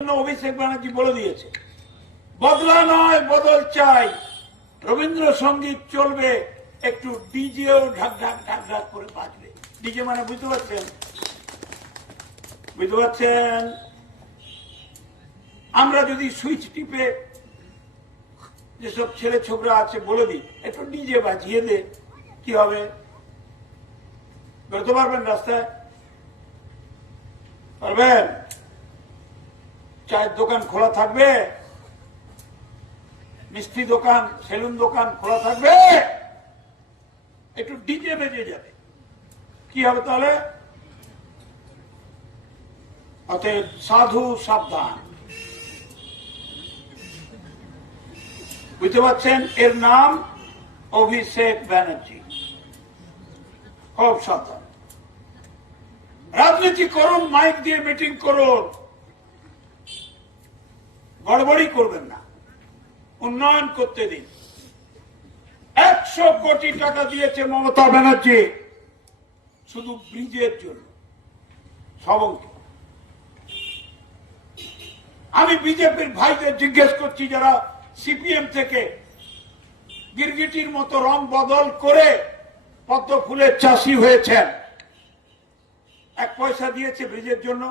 অভিষেক ব্যানার্জি বলে দিয়েছে, বদলা নয় বদল চাই, রবীন্দ্রসঙ্গীত চলবে, একটু ডিজেও ঢাক ঢাক ঢাক ঢাক করে বাজবে। ডিজে মানে বুঝতে পারছেন? বুঝতে পারছেন? আমরা যদি সুইচ টিপে যেসব ছেলে ছোকরা আছে বলে দিই একটু ডিজে বাজিয়ে দে, কি হবে? বেরোতে পারবেন রাস্তায়? পারবেন? চায়ের দোকান খোলা থাকবে, মিষ্টি দোকান, সেলুন দোকান খোলা থাকবে, একটু ডিজে বেজে যাবে, কি হবে তাহলে? অতএব সাধু সাবধান। বুঝতে পারছেন? এর নাম অভিষেক ব্যানার্জি। খুব সাবধান। রাজনীতি করুন, মাইক দিয়ে মিটিং করুন, গড়বড়ি করবেন না, উন্নয়ন করতে দিন। 100 কোটি টাকা দিয়েছে মমতা ব্যানার্জি শুধু ব্রিজের জন্য, সবংকে। আমি বিজেপির ভাইদের জিজ্ঞেস করছি, যারা সিপিএম থেকে গিরগিটির মতো রং বদল করে পদ্ম ফুলের চাষি হয়েছেন, 1 পয়সা দিয়েছে ব্রিজের জন্য?